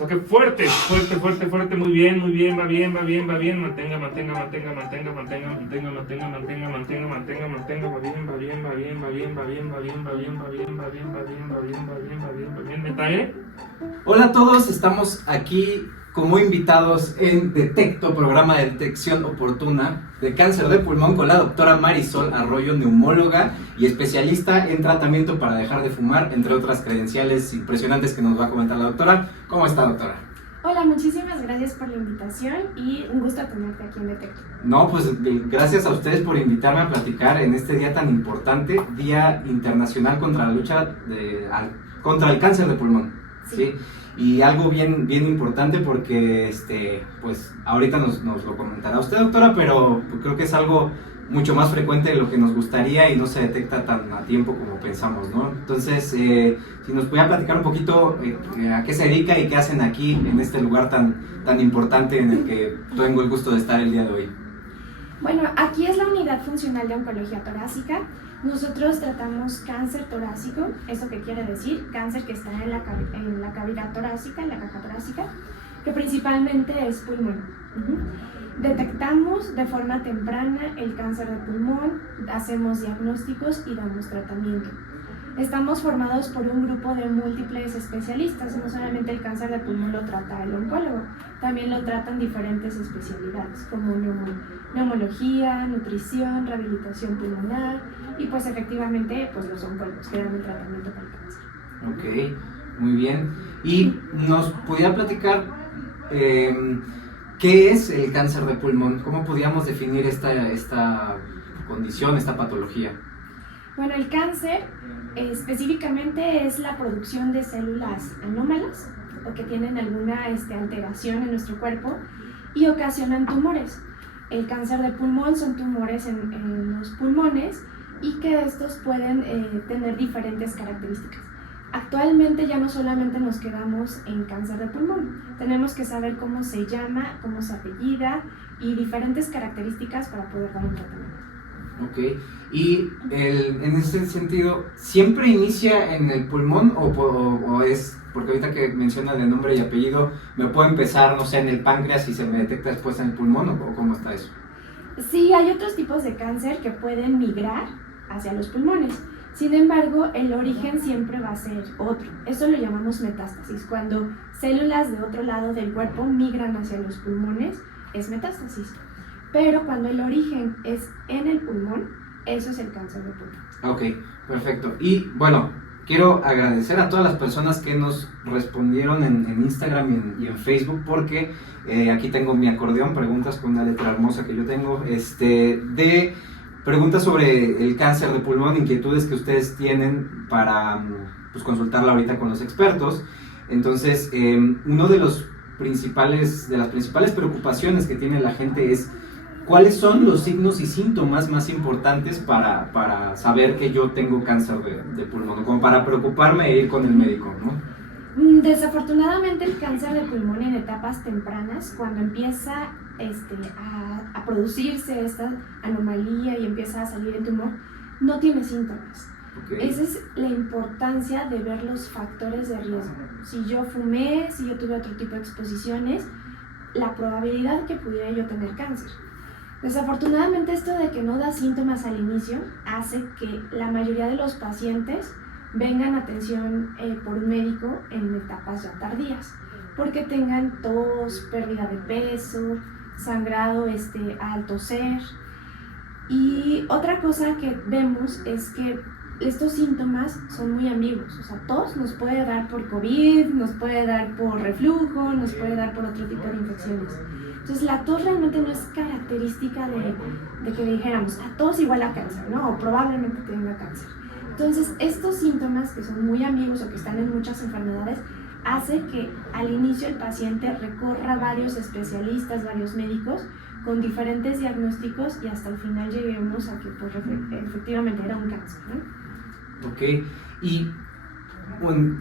Saque fuerte, fuerte, fuerte, fuerte, muy bien, va bien, va bien, va bien, mantenga, mantenga, mantenga, mantenga, mantenga, mantenga, mantenga, mantenga, mantenga, mantenga, mantenga, va bien, va bien, va bien, va bien, va bien, va bien, va bien, va bien, va bien, va bien, va bien, va bien, va bien, va bien, ¿está bien? Hola a todos, estamos aquí como invitados en Detecto, programa de detección oportuna de cáncer de pulmón con la doctora Marisol Arroyo, neumóloga y especialista en tratamiento para dejar de fumar, entre otras credenciales impresionantes que nos va a comentar la doctora. ¿Cómo está, doctora? Hola, muchísimas gracias por la invitación y un gusto tenerte aquí en Detecto. No, pues gracias a ustedes por invitarme a platicar en este día tan importante, Día Internacional contra la lucha contra el cáncer de pulmón. ¿Sí? Y algo bien importante porque pues ahorita nos lo comentará usted, doctora, pero creo que es algo mucho más frecuente de lo que nos gustaría y no se detecta tan a tiempo como pensamos, ¿no? Entonces, si nos pudiera platicar un poquito a qué se dedica y qué hacen aquí en este lugar tan importante en el que tengo el gusto de estar el día de hoy. Bueno, aquí es la Unidad Funcional de Oncología Torácica. Nosotros tratamos cáncer torácico, ¿eso qué quiere decir? Cáncer que está en la cavidad torácica, en la caja torácica, que principalmente es pulmón. Detectamos de forma temprana el cáncer de pulmón, hacemos diagnósticos y damos tratamiento. Estamos formados por un grupo de múltiples especialistas, no solamente el cáncer de pulmón lo trata el oncólogo, también lo tratan diferentes especialidades como neumología, nutrición, rehabilitación pulmonar y pues efectivamente pues los oncólogos que dan el tratamiento para el cáncer. Ok, muy bien. ¿Y nos pudiera platicar qué es el cáncer de pulmón? ¿Cómo podríamos definir esta condición, esta patología? Bueno, el cáncer específicamente es la producción de células anómalas o que tienen alguna alteración en nuestro cuerpo y ocasionan tumores. El cáncer de pulmón son tumores en los pulmones y que estos pueden tener diferentes características. Actualmente ya no solamente nos quedamos en cáncer de pulmón, tenemos que saber cómo se llama, cómo se apellida y diferentes características para poder dar un tratamiento. Ok, y en ese sentido, ¿siempre inicia en el pulmón o es, porque ahorita que menciona de nombre y apellido, me puedo empezar, no sé, en el páncreas y se me detecta después en el pulmón o cómo está eso? Sí, hay otros tipos de cáncer que pueden migrar hacia los pulmones. Sin embargo, el origen siempre va a ser otro. Eso lo llamamos metástasis. Cuando células de otro lado del cuerpo migran hacia los pulmones, es metástasis. Pero cuando el origen es en el pulmón, eso es el cáncer de pulmón. Ok, perfecto. Y bueno, quiero agradecer a todas las personas que nos respondieron en Instagram y en Facebook, porque aquí tengo mi acordeón, preguntas con una letra hermosa que yo tengo, de preguntas sobre el cáncer de pulmón, inquietudes que ustedes tienen para pues, consultarla ahorita con los expertos. Entonces, uno de las principales preocupaciones que tiene la gente es ¿cuáles son los signos y síntomas más importantes para saber que yo tengo cáncer de pulmón? Como para preocuparme e ir con el médico, ¿no? Desafortunadamente el cáncer de pulmón en etapas tempranas, cuando empieza a producirse esta anomalía y empieza a salir el tumor, no tiene síntomas. Okay. Esa es la importancia de ver los factores de riesgo. Si yo fumé, si yo tuve otro tipo de exposiciones, la probabilidad que pudiera yo tener cáncer. Desafortunadamente esto de que no da síntomas al inicio hace que la mayoría de los pacientes vengan a atención por un médico en etapas ya tardías, porque tengan tos, pérdida de peso, sangrado al toser. Y otra cosa que vemos es que estos síntomas son muy ambiguos, o sea, tos nos puede dar por COVID, nos puede dar por reflujo, nos puede dar por otro tipo de infecciones. Entonces la tos realmente no es característica de que dijéramos, a tos igual a cáncer, ¿no? O probablemente tenga cáncer. Entonces estos síntomas que son muy ambiguos o que están en muchas enfermedades, hace que al inicio el paciente recorra varios especialistas, varios médicos, con diferentes diagnósticos y hasta el final lleguemos a que pues, efectivamente era un cáncer, ¿no? Ok, y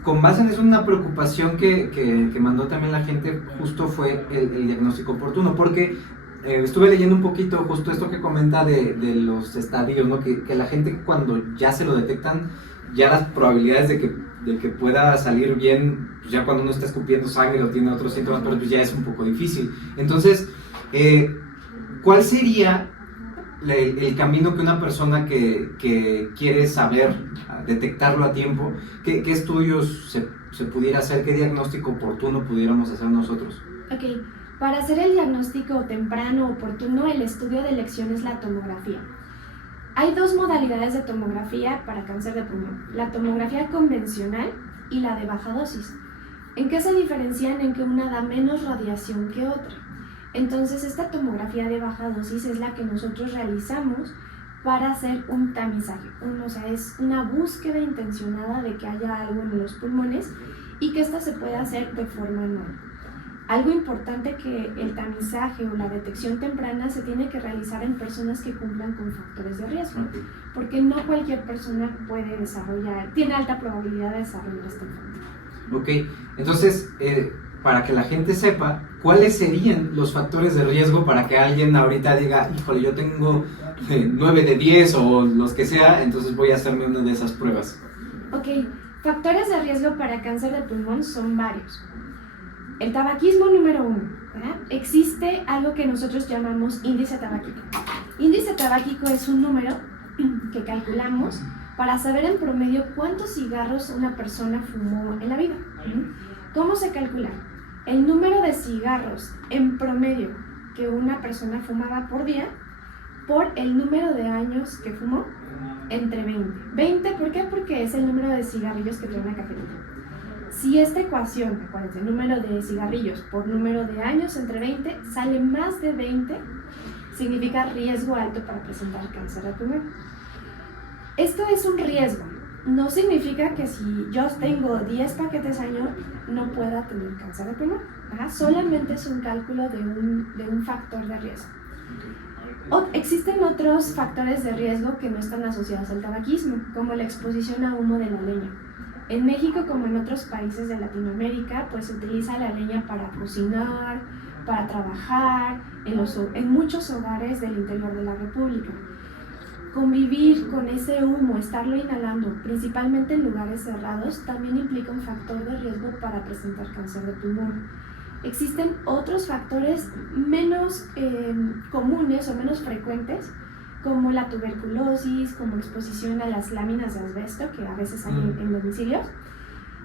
con base en eso una preocupación que mandó también la gente justo fue el diagnóstico oportuno, porque estuve leyendo un poquito justo esto que comenta de los estadios, ¿no? Que la gente cuando ya se lo detectan, ya las probabilidades de que de que pueda salir bien, pues ya cuando uno está escupiendo sangre o tiene otros síntomas, pero pues ya es un poco difícil. Entonces, ¿cuál sería el camino que una persona que quiere saber, detectarlo a tiempo, qué estudios se pudiera hacer, qué diagnóstico oportuno pudiéramos hacer nosotros? Ok, para hacer el diagnóstico temprano, oportuno, el estudio de elección es la tomografía. Hay dos modalidades de tomografía para cáncer de pulmón, la tomografía convencional y la de baja dosis. ¿En qué se diferencian? En que una da menos radiación que otra. Entonces, esta tomografía de baja dosis es la que nosotros realizamos para hacer un tamizaje. O sea, es una búsqueda intencionada de que haya algo en los pulmones y que esta se puede hacer de forma anual. Algo importante que el tamizaje o la detección temprana se tiene que realizar en personas que cumplan con factores de riesgo, porque no cualquier persona puede tiene alta probabilidad de desarrollar esta enfermedad. Ok, entonces, para que la gente sepa, ¿cuáles serían los factores de riesgo para que alguien ahorita diga, híjole, yo tengo 9 de 10 o los que sea, entonces voy a hacerme una de esas pruebas? Ok, factores de riesgo para cáncer de pulmón son varios. El tabaquismo número 1, ¿verdad? Existe algo que nosotros llamamos índice tabáquico. Índice tabáquico es un número que calculamos para saber en promedio cuántos cigarros una persona fumó en la vida. ¿Cómo se calcula? El número de cigarros en promedio que una persona fumaba por día por el número de años que fumó entre 20. 20, ¿por qué? Porque es el número de cigarrillos que tiene una cajetilla. Si esta ecuación, acuérdense, número de cigarrillos por número de años entre 20, sale más de 20, significa riesgo alto para presentar cáncer de pulmón. Esto es un riesgo. No significa que si yo tengo 10 paquetes al año no pueda tener cáncer de pulmón. Solamente es un cálculo de un factor de riesgo. Existen otros factores de riesgo que no están asociados al tabaquismo, como la exposición a humo de la leña. En México, como en otros países de Latinoamérica, pues se utiliza la leña para cocinar, para trabajar, en muchos hogares del interior de la República. Convivir con ese humo, estarlo inhalando, principalmente en lugares cerrados, también implica un factor de riesgo para presentar cáncer de pulmón. Existen otros factores menos comunes o menos frecuentes, como la tuberculosis, como exposición a las láminas de asbesto, que a veces hay en domicilios,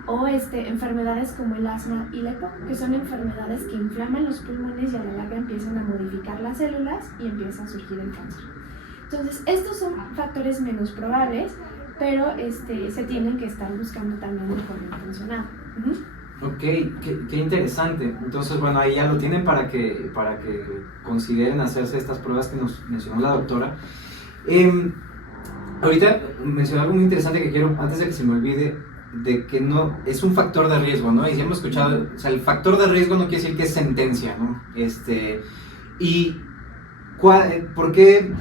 o enfermedades como el asma y la EPOC, que son enfermedades que inflaman los pulmones y a la larga empiezan a modificar las células y empieza a surgir el cáncer. Entonces, estos son factores menos probables, pero se tienen que estar buscando también de forma intencionada. Ok, qué interesante. Entonces, bueno, ahí ya lo tienen para que consideren hacerse estas pruebas que nos mencionó la doctora. Ahorita mencionó algo muy interesante que quiero, antes de que se me olvide, de que no es un factor de riesgo, ¿no? Y si hemos escuchado, o sea, el factor de riesgo no quiere decir que es sentencia, ¿no? Y ¿por qué?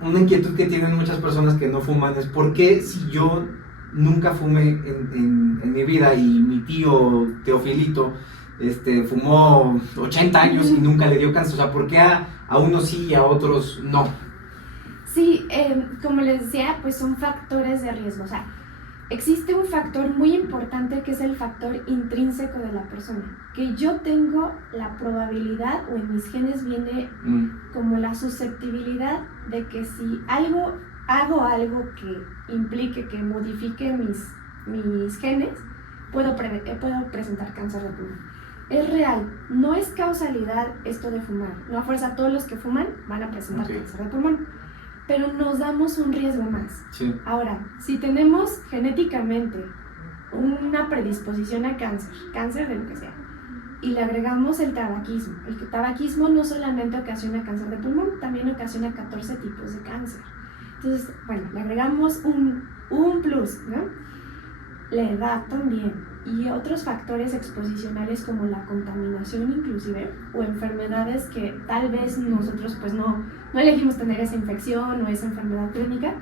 Una inquietud que tienen muchas personas que no fuman es ¿por qué si yo nunca fumé en mi vida y mi tío Teofilito fumó 80 años y nunca le dio cáncer? O sea, ¿por qué a unos sí y a otros no? Sí, como les decía, pues son factores de riesgo. O sea, existe un factor muy importante que es el factor intrínseco de la persona, que yo tengo la probabilidad o en mis genes viene como la susceptibilidad de que si hago algo que implique, que modifique mis genes, puedo presentar cáncer de pulmón. Es real, no es causalidad esto de fumar, no a fuerza todos los que fuman van a presentar cáncer de pulmón, pero nos damos un riesgo más. Sí. Ahora, si tenemos genéticamente una predisposición a cáncer de lo que sea, y le agregamos el tabaquismo no solamente ocasiona cáncer de pulmón, también ocasiona 14 tipos de cáncer. Entonces, bueno, le agregamos un plus, ¿no? La edad también, y otros factores exposicionales como la contaminación inclusive, o enfermedades que tal vez nosotros pues no elegimos tener esa infección o esa enfermedad clínica,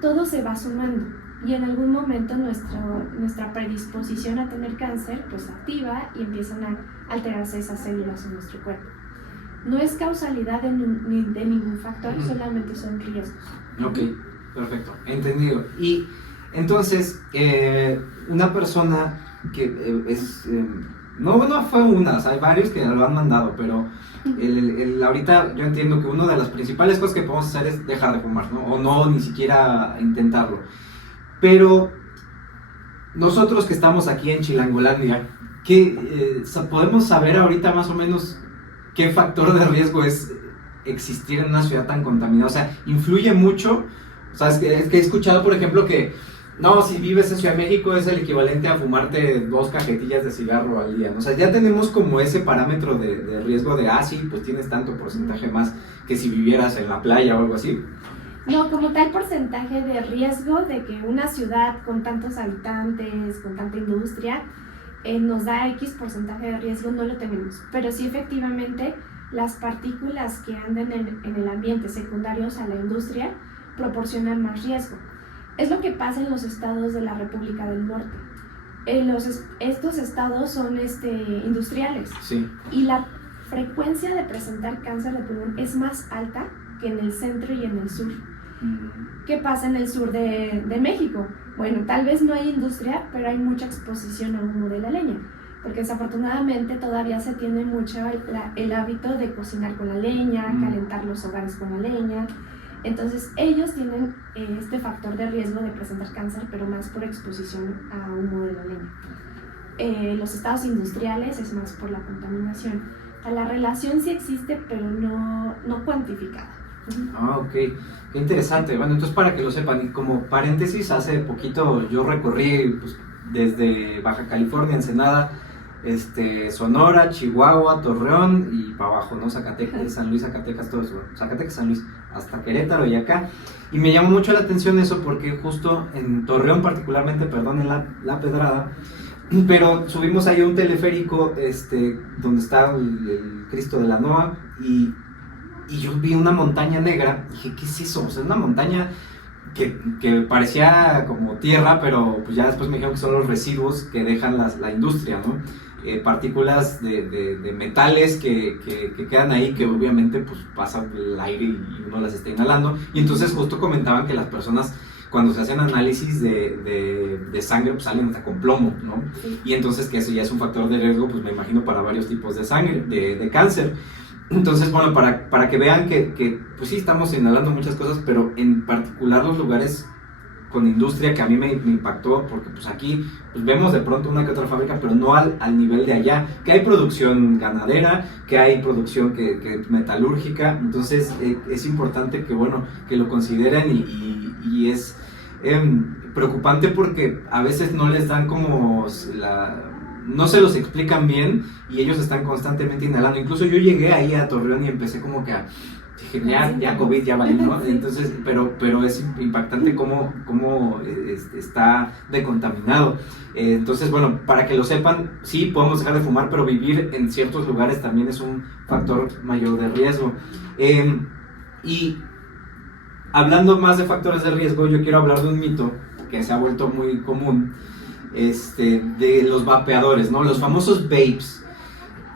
todo se va sumando y en algún momento nuestra predisposición a tener cáncer pues se activa y empiezan a alterarse esas células en nuestro cuerpo. No es causalidad de ningún factor, solamente son riesgos. Ok, perfecto, entendido. Y Entonces, una persona que no fue una, o sea, hay varios que lo han mandado, pero ahorita yo entiendo que una de las principales cosas que podemos hacer es dejar de fumar, ¿no? O no, ni siquiera intentarlo. Pero nosotros que estamos aquí en Chilangolandia, ¿podemos saber ahorita más o menos qué factor de riesgo es existir en una ciudad tan contaminada? O sea, ¿influye mucho? O sea, es que he escuchado, por ejemplo, que no, si vives en Ciudad de México es el equivalente a fumarte 2 cajetillas de cigarro al día, ¿no? O sea, ya tenemos como ese parámetro de riesgo de, sí, pues tienes tanto porcentaje más que si vivieras en la playa o algo así. No, como tal porcentaje de riesgo de que una ciudad con tantos habitantes, con tanta industria, nos da X porcentaje de riesgo, no lo tenemos. Pero sí, efectivamente, las partículas que andan en el ambiente secundarios a la industria proporcionan más riesgo. Es lo que pasa en los estados de la República del Norte. Estos estados son industriales. Sí. Y la frecuencia de presentar cáncer de pulmón es más alta que en el centro y en el sur. ¿Qué pasa en el sur de México? Bueno, tal vez no hay industria, pero hay mucha exposición al humo de la leña, porque desafortunadamente todavía se tiene mucho el hábito de cocinar con la leña, calentar los hogares con la leña. Entonces ellos tienen este factor de riesgo de presentar cáncer, pero más por exposición a humo de la leña. Los estados industriales es más por la contaminación. O sea, la relación sí existe, pero no cuantificada. Ok, qué interesante. Bueno, entonces para que lo sepan, y como paréntesis, hace poquito yo recorrí pues, desde Baja California, Ensenada, Sonora, Chihuahua, Torreón y para abajo, ¿no? Zacatecas, San Luis, Zacatecas, todo eso, Zacatecas, San Luis, hasta Querétaro y acá. Y me llamó mucho la atención eso porque justo en Torreón particularmente, perdonen la pedrada, pero subimos ahí un teleférico donde está el Cristo de la Noa y yo vi una montaña negra. Dije, ¿qué es eso? O sea, una montaña que parecía como tierra, pero pues ya después me dijeron que son los residuos que dejan la industria, ¿no? Partículas de metales que quedan ahí, que obviamente pues pasa el aire y uno las está inhalando. Y entonces justo comentaban que las personas, cuando se hacen análisis de sangre, pues salen hasta con plomo, ¿no? Sí. Y entonces que eso ya es un factor de riesgo, pues me imagino para varios tipos de sangre, de cáncer. Entonces, bueno, para que vean que pues sí estamos inhalando muchas cosas, pero en particular los lugares con industria que a mí me impactó, porque pues aquí pues vemos de pronto una que otra fábrica, pero no al nivel de allá, que hay producción ganadera, que hay producción que metalúrgica. Entonces es importante que, bueno, que lo consideren y es preocupante porque a veces no les dan como no se los explican bien y ellos están constantemente inhalando. Incluso yo llegué ahí a Torreón y empecé como que dije, ya COVID, ya vale, ¿no? Entonces, pero es impactante cómo está decontaminado. Entonces, bueno, para que lo sepan, sí, podemos dejar de fumar, pero vivir en ciertos lugares también es un factor mayor de riesgo. Y hablando más de factores de riesgo, yo quiero hablar de un mito que se ha vuelto muy común, de los vapeadores, ¿no? Los famosos vapes.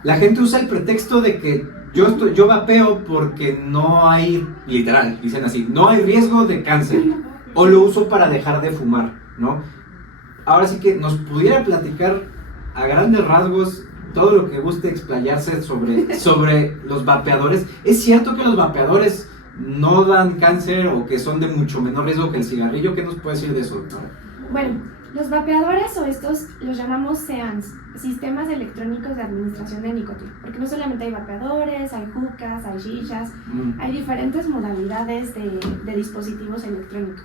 La gente usa el pretexto de que yo vapeo porque no hay, literal, dicen así, no hay riesgo de cáncer, o lo uso para dejar de fumar, ¿no? Ahora sí que nos pudiera platicar a grandes rasgos todo lo que guste explayarse sobre los vapeadores. ¿Es cierto que los vapeadores no dan cáncer o que son de mucho menor riesgo que el cigarrillo? ¿Qué nos puede decir de eso, doctora? Bueno, los vapeadores o estos los llamamos SEANs, sistemas electrónicos de administración de nicotina, porque no solamente hay vapeadores, hay hookahs, hay shishas, hay diferentes modalidades de dispositivos electrónicos.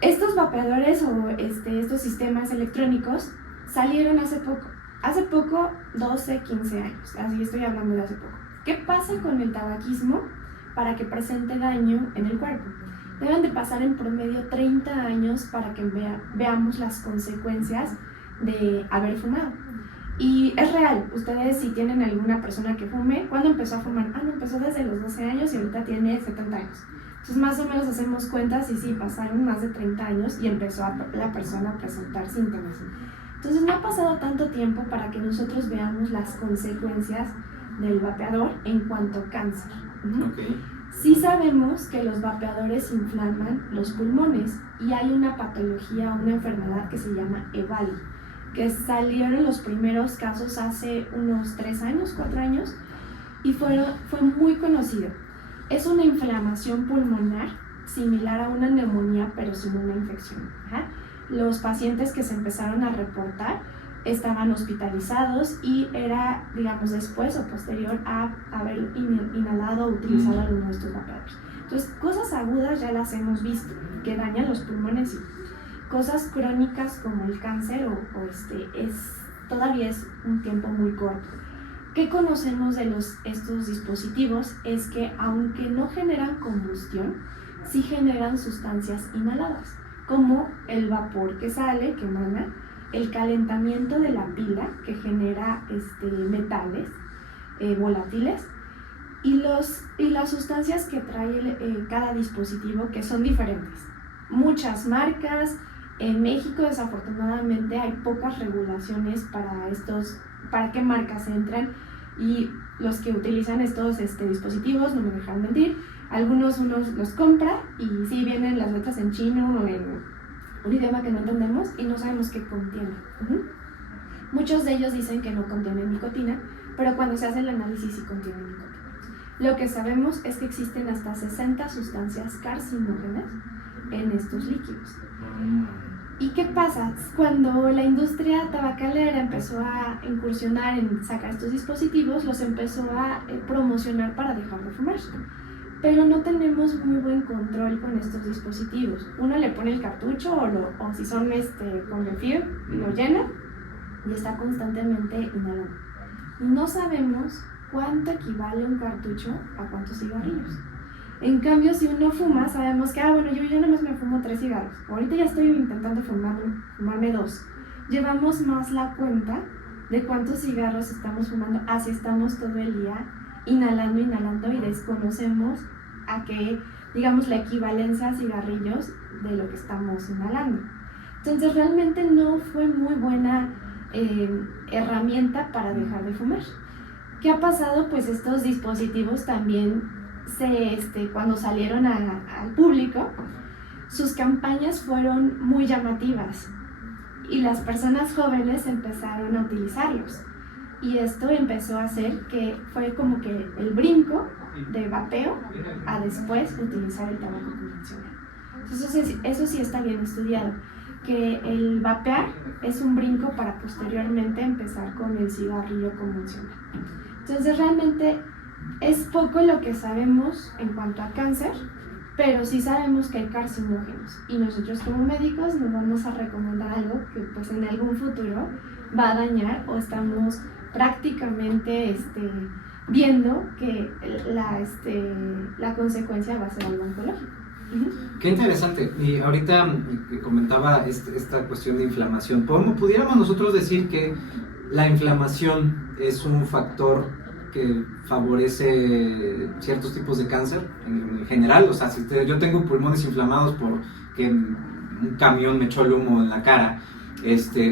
Estos vapeadores o estos sistemas electrónicos salieron hace poco 12, 15 años, así estoy hablando de hace poco. ¿Qué pasa con el tabaquismo para que presente daño en el cuerpo? Deben de pasar en promedio 30 años para que veamos las consecuencias de haber fumado. Y es real, ustedes si tienen alguna persona que fume, ¿cuándo empezó a fumar? No, empezó desde los 12 años y ahorita tiene 70 años. Entonces más o menos hacemos cuentas y sí, pasaron más de 30 años y empezó la persona a presentar síntomas. Entonces no ha pasado tanto tiempo para que nosotros veamos las consecuencias del vapeador en cuanto a cáncer. Okay. Sí sabemos que los vapeadores inflaman los pulmones y hay una patología, una enfermedad que se llama EVALI, que salieron los primeros casos hace unos 3 años, 4 años, y fue muy conocido. Es una inflamación pulmonar similar a una neumonía, pero sin una infección. Ajá. Los pacientes que se empezaron a reportar estaban hospitalizados y era, digamos, después o posterior a haber inhalado o utilizado alguno de estos vapeadores. Entonces, cosas agudas ya las hemos visto, que dañan los pulmones, y cosas crónicas como el cáncer todavía es un tiempo muy corto. ¿Qué conocemos de estos dispositivos? Es que aunque no generan combustión, sí generan sustancias inhaladas, como el vapor que sale, que emana, el calentamiento de la pila que genera metales volátiles y las sustancias que trae cada dispositivo, que son diferentes. Muchas marcas. En México, desafortunadamente, hay pocas regulaciones para qué marcas entran, y los que utilizan estos dispositivos, no me dejan mentir, algunos uno los compra y sí vienen las letras en chino o en un idioma que no entendemos y no sabemos qué contiene. Muchos de ellos dicen que no contienen nicotina, pero cuando se hace el análisis sí contienen nicotina. Lo que sabemos es que existen hasta 60 sustancias carcinógenas en estos líquidos. ¿Y qué pasa? Cuando la industria tabacalera empezó a incursionar en sacar estos dispositivos, los empezó a promocionar para dejar de fumar. Pero no tenemos muy buen control con estos dispositivos. Uno le pone el cartucho o si son con refil, lo llena y está constantemente inhalando. Y no sabemos cuánto equivale un cartucho a cuántos cigarrillos. En cambio, si uno fuma, sabemos que, yo nada más me fumo 3 cigarros. Ahorita ya estoy intentando fumarme 2. Llevamos más la cuenta de cuántos cigarros estamos fumando, así estamos todo el día inhalando y desconocemos a qué, digamos, la equivalencia a cigarrillos de lo que estamos inhalando. Entonces, realmente no fue muy buena herramienta para dejar de fumar. ¿Qué ha pasado? Pues estos dispositivos también cuando salieron al público, sus campañas fueron muy llamativas y las personas jóvenes empezaron a utilizarlos, y esto empezó a hacer que fue como que el brinco de vapeo a después utilizar el tabaco convencional. Entonces, eso sí está bien estudiado, que el vapear es un brinco para posteriormente empezar con el cigarrillo convencional. Entonces, realmente es poco lo que sabemos en cuanto a cáncer, pero sí sabemos que hay carcinógenos, y nosotros como médicos nos vamos a recomendar algo que pues en algún futuro va a dañar, o estamos prácticamente viendo que la consecuencia va a ser algo oncológico. Qué interesante. Y ahorita que comentaba esta cuestión de inflamación, ¿pudiéramos nosotros decir que la inflamación es un factor que favorece ciertos tipos de cáncer en general? O sea, si yo tengo pulmones inflamados porque un camión me echó el humo en la cara,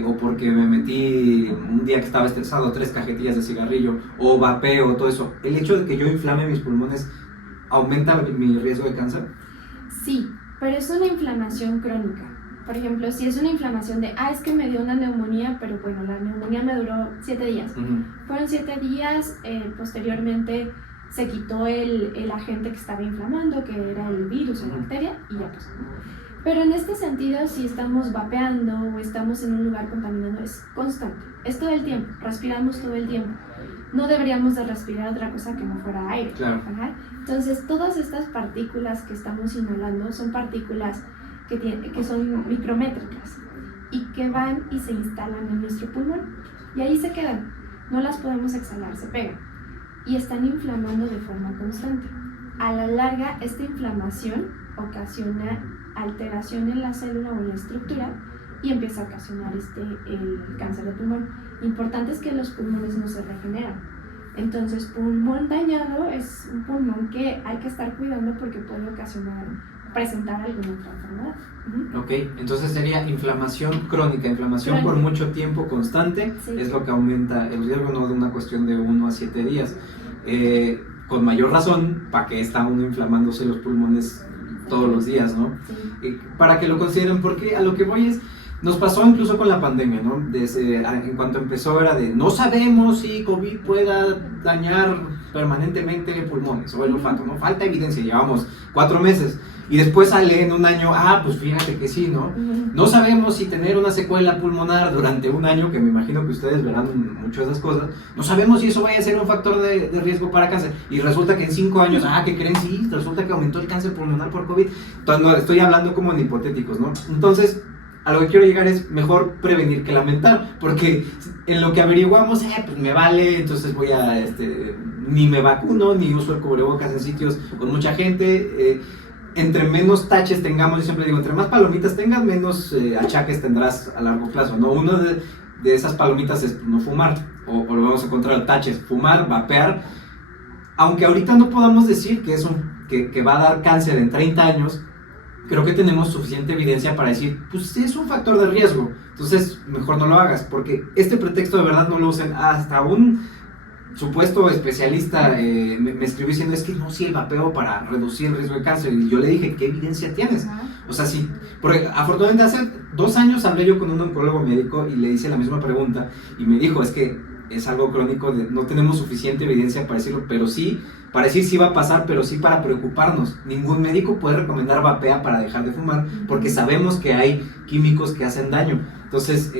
o porque me metí un día que estaba estresado 3 cajetillas de cigarrillo, o vapeo, todo eso, ¿el hecho de que yo inflame mis pulmones aumenta mi riesgo de cáncer? Sí, pero es una inflamación crónica. Por ejemplo, si es una inflamación de, es que me dio una neumonía, pero bueno, la neumonía me duró 7 días. Fueron 7 días, posteriormente se quitó el agente que estaba inflamando, que era el virus o bacteria, y ya pasó. Pero en este sentido, si estamos vapeando o estamos en un lugar contaminado, es constante, es todo el tiempo, respiramos todo el tiempo. No deberíamos de respirar otra cosa que no fuera aire. Claro. Ajá. Entonces, todas estas partículas que estamos inhalando son partículas que son micrométricas y que van y se instalan en nuestro pulmón y ahí se quedan, no las podemos exhalar, se pegan y están inflamando de forma constante. A la larga, esta inflamación ocasiona alteración en la célula o en la estructura y empieza a ocasionar el cáncer de pulmón. Importante es que los pulmones no se regeneran. Entonces, pulmón dañado es un pulmón que hay que estar cuidando porque puede presentar alguna otra enfermedad. Ok, entonces sería inflamación crónica, inflamación por mucho tiempo constante, sí. Es lo que aumenta el riesgo, no de una cuestión de 1 a 7 días. con mayor razón, ¿para qué está uno inflamándose los pulmones todos los días, ¿no? Sí. Para que lo consideren, porque a lo que voy es, nos pasó incluso con la pandemia, ¿no? En cuanto empezó era de, no sabemos si COVID pueda dañar permanentemente pulmones o el olfato, ¿no? Falta evidencia, llevamos 4 meses. Y después sale en un año, pues fíjate que sí, ¿no? No sabemos si tener una secuela pulmonar durante un año, que me imagino que ustedes verán mucho de esas cosas, no sabemos si eso vaya a ser un factor de riesgo para cáncer. Y resulta que en 5 años, ¿qué creen? Sí, resulta que aumentó el cáncer pulmonar por COVID. Entonces, no, estoy hablando como en hipotéticos, ¿no? Entonces, a lo que quiero llegar es mejor prevenir que lamentar, porque en lo que averiguamos, pues me vale, entonces voy a, ni me vacuno, ni uso el cubrebocas en sitios con mucha gente. Entre menos taches tengamos, yo siempre digo, entre más palomitas tengas, menos achaques tendrás a largo plazo, ¿no? Uno de esas palomitas es no fumar, o lo vamos a encontrar taches, fumar, vapear, aunque ahorita no podamos decir que va a dar cáncer en 30 años, creo que tenemos suficiente evidencia para decir, pues es un factor de riesgo, entonces mejor no lo hagas, porque este pretexto de verdad no lo usen. Hasta un supuesto especialista me escribió diciendo, es que no sirve el vapeo para reducir el riesgo de cáncer, y yo le dije, ¿qué evidencia tienes? O sea, sí, porque afortunadamente hace 2 años hablé yo con un oncólogo médico y le hice la misma pregunta, y me dijo, es que es algo crónico, no tenemos suficiente evidencia para decirlo, pero sí, para decir sí va a pasar, pero sí para preocuparnos. Ningún médico puede recomendar vapea para dejar de fumar, porque sabemos que hay químicos que hacen daño. Entonces,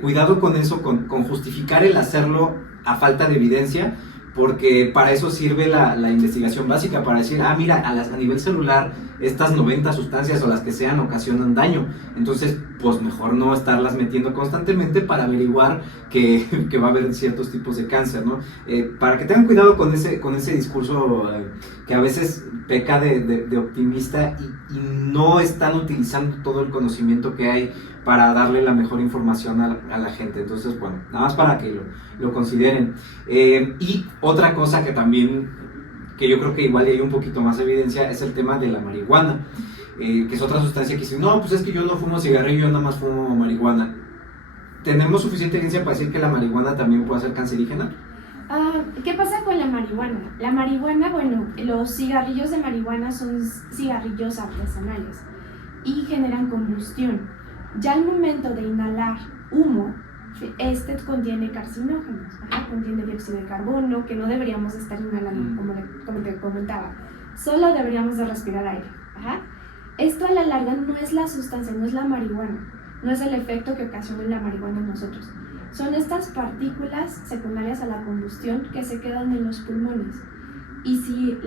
cuidado con eso, con justificar el hacerlo a falta de evidencia, porque para eso sirve la investigación básica, para decir, mira, a nivel celular, estas 90 sustancias o las que sean ocasionan daño, entonces pues mejor no estarlas metiendo constantemente para averiguar que va a haber ciertos tipos de cáncer, ¿no? Para que tengan cuidado con ese discurso que a veces peca de optimista y no están utilizando todo el conocimiento que hay para darle la mejor información a la gente. Entonces, bueno, nada más para que lo consideren. Y otra cosa que también, que yo creo que igual hay un poquito más de evidencia, es el tema de la marihuana, que es otra sustancia que dice, no, pues es que yo no fumo cigarrillo, yo nada más fumo marihuana. ¿Tenemos suficiente evidencia para decir que la marihuana también puede ser cancerígena? ¿Qué pasa con la marihuana? La marihuana, bueno, los cigarrillos de marihuana son cigarrillos artesanales y generan combustión. Ya al momento de inhalar humo, contiene carcinógenos, contiene dióxido de carbono, que no deberíamos estar inhalando, como te comentaba. Solo deberíamos de respirar aire. Esto a la larga no es la sustancia, no es la marihuana, no es el efecto que ocasiona la marihuana en nosotros. Son estas partículas secundarias a la combustión que se quedan en los pulmones. Y si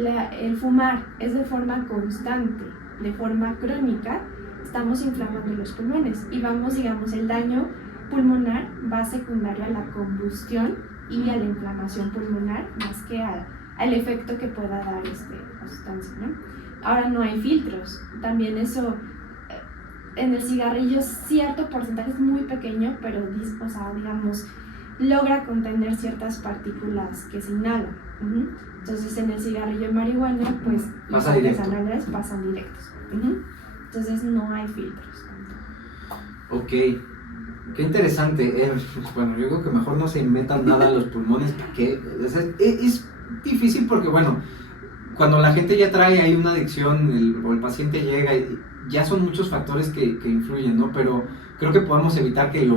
el fumar es de forma constante, de forma crónica, estamos inflamando los pulmones y digamos, el daño pulmonar va secundario a la combustión y a la inflamación pulmonar más que al efecto que pueda dar la sustancia, ¿no? Ahora no hay filtros, también eso, en el cigarrillo cierto porcentaje es muy pequeño, pero digamos, logra contener ciertas partículas que se inhalan. Entonces en el cigarrillo de marihuana, pues los artesanales pasan directos. Entonces no hay filtros. Ok, qué interesante. Bueno, yo creo que mejor no se inventan nada a los pulmones, porque es difícil porque, bueno, cuando la gente ya trae ahí una adicción o el paciente llega, ya son muchos factores que influyen, ¿no? Pero creo que podemos evitar que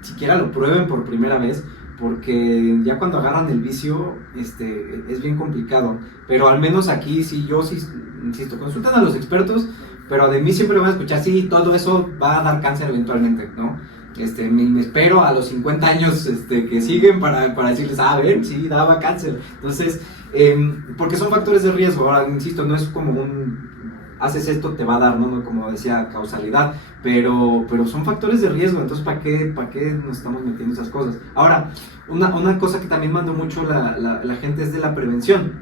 siquiera lo prueben por primera vez, porque ya cuando agarran el vicio es bien complicado. Pero al menos aquí yo sí insisto, consultan a los expertos, pero de mí siempre van a escuchar, sí, todo eso va a dar cáncer eventualmente, ¿no? Me espero a los 50 años que siguen para decirles, a ver, sí, daba cáncer. Entonces, porque son factores de riesgo. Ahora, insisto, no es como haces esto, te va a dar, ¿no? Como decía, causalidad, pero son factores de riesgo. Entonces, ¿para qué nos estamos metiendo esas cosas? Ahora, una cosa que también manda mucho la gente es de la prevención.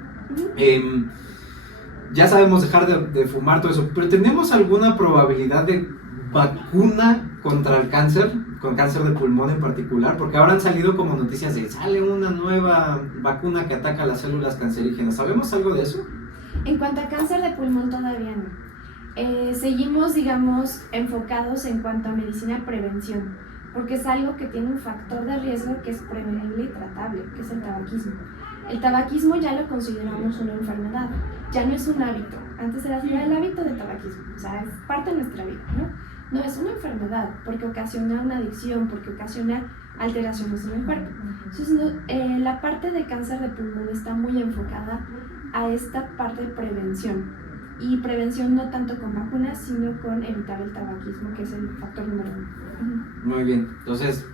Ya sabemos dejar de fumar, todo eso, pero ¿tenemos alguna probabilidad de vacuna contra el cáncer, con cáncer de pulmón en particular? Porque ahora han salido como noticias de sale una nueva vacuna que ataca las células cancerígenas. ¿Sabemos algo de eso? En cuanto a cáncer de pulmón todavía no. Seguimos, digamos, enfocados en cuanto a medicina de prevención, porque es algo que tiene un factor de riesgo que es prevenible y tratable, que es el tabaquismo. El tabaquismo ya lo consideramos una enfermedad, ya no es un hábito. Antes era el hábito de tabaquismo, o sea, es parte de nuestra vida, ¿no? No es una enfermedad, porque ocasiona una adicción, porque ocasiona alteraciones en el cuerpo. Entonces, la parte de cáncer de pulmón está muy enfocada a esta parte de prevención. Y prevención no tanto con vacunas, sino con evitar el tabaquismo, que es el factor número 1. Muy bien, entonces,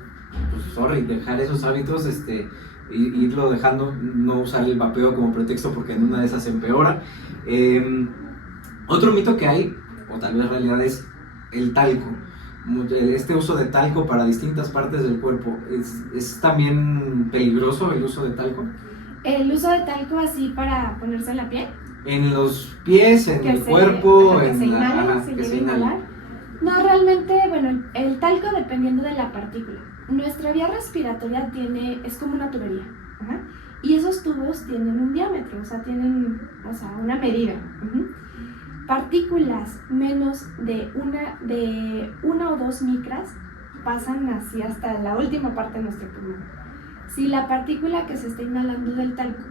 pues dejar esos hábitos, irlo dejando, no usar el vapeo como pretexto porque en una de esas se empeora. Otro mito que hay, o tal vez realidad, es el talco. Este uso de talco para distintas partes del cuerpo, ¿es también peligroso el uso de talco? El uso de talco así para ponerse en la piel. En los pies, en el cuerpo, que en se la... inhale, se llegue a inhalar. No, realmente, bueno, el talco dependiendo de la partícula. Nuestra vía respiratoria es como una tubería. Ajá. Y esos tubos tienen un diámetro, o sea, tienen una medida. Partículas menos de una o 2 micras pasan así hasta la última parte de nuestro pulmón. Si la partícula que se está inhalando del talco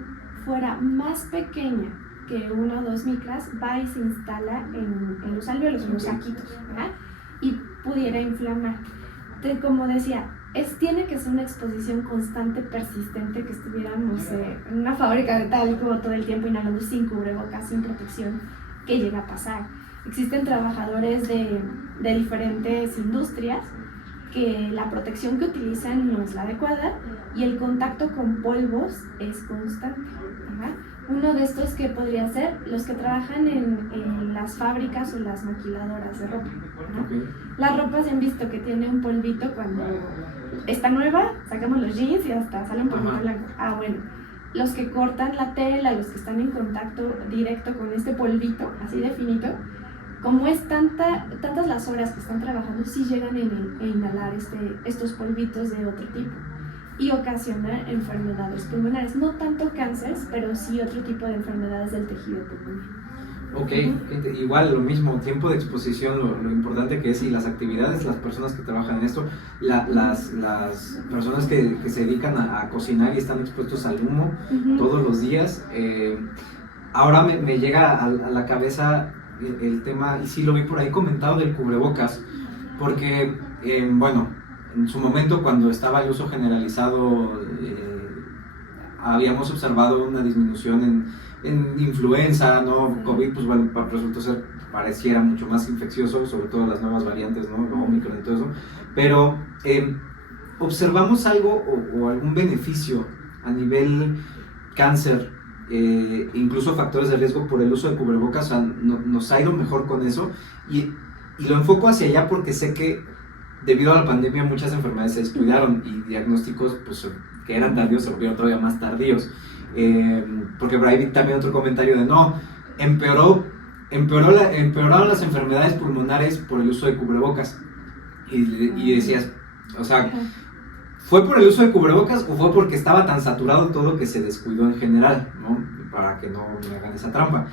fuera más pequeña que 1 o 2 micras, va y se instala en los alvéolos, en los saquitos, ¿verdad? Y pudiera inflamar. Entonces, como decía, tiene que ser una exposición constante, persistente, que estuviéramos en una fábrica de talco todo el tiempo inhalando sin cubrebocas, sin protección, que llega a pasar. Existen trabajadores de diferentes industrias que la protección que utilizan no es la adecuada y el contacto con polvos es constante. Ajá. Uno de estos que podría ser los que trabajan en las fábricas o las maquiladoras de ropa, ¿no? Okay. Las ropas se han visto que tiene un polvito cuando está nueva, sacamos los jeans y hasta sale un polvito blanco. Bueno, los que cortan la tela, los que están en contacto directo con este polvito, así de finito, como es tantas las horas que están trabajando, sí llegan a inhalar estos polvitos de otro tipo y ocasiona enfermedades pulmonares, no tanto cánceres, pero sí otro tipo de enfermedades del tejido pulmonar. Ok, igual lo mismo, tiempo de exposición, lo importante que es y las actividades, las personas que trabajan en esto, las personas que se dedican a cocinar y están expuestos al humo todos los días. Ahora me llega a la cabeza el tema, y sí lo vi por ahí comentado, del cubrebocas, porque, bueno, en su momento cuando estaba el uso generalizado, habíamos observado una disminución en influenza, ¿no? COVID, pues bueno, resultó ser, pareciera mucho más infeccioso, sobre todo las nuevas variantes, ¿no? Omicron y todo eso, pero observamos algo o algún beneficio a nivel cáncer, incluso factores de riesgo por el uso de cubrebocas. O sea, nos ha ido mejor con eso y lo enfoco hacia allá porque sé que debido a la pandemia muchas enfermedades se descuidaron y diagnósticos pues, que eran tardíos se volvieron todavía más tardíos. Porque por ahí vi también otro comentario de empeoraron las enfermedades pulmonares por el uso de cubrebocas y decías, o sea, ¿fue por el uso de cubrebocas o fue porque estaba tan saturado todo que se descuidó en general, ¿no? Para que no me hagan esa trampa.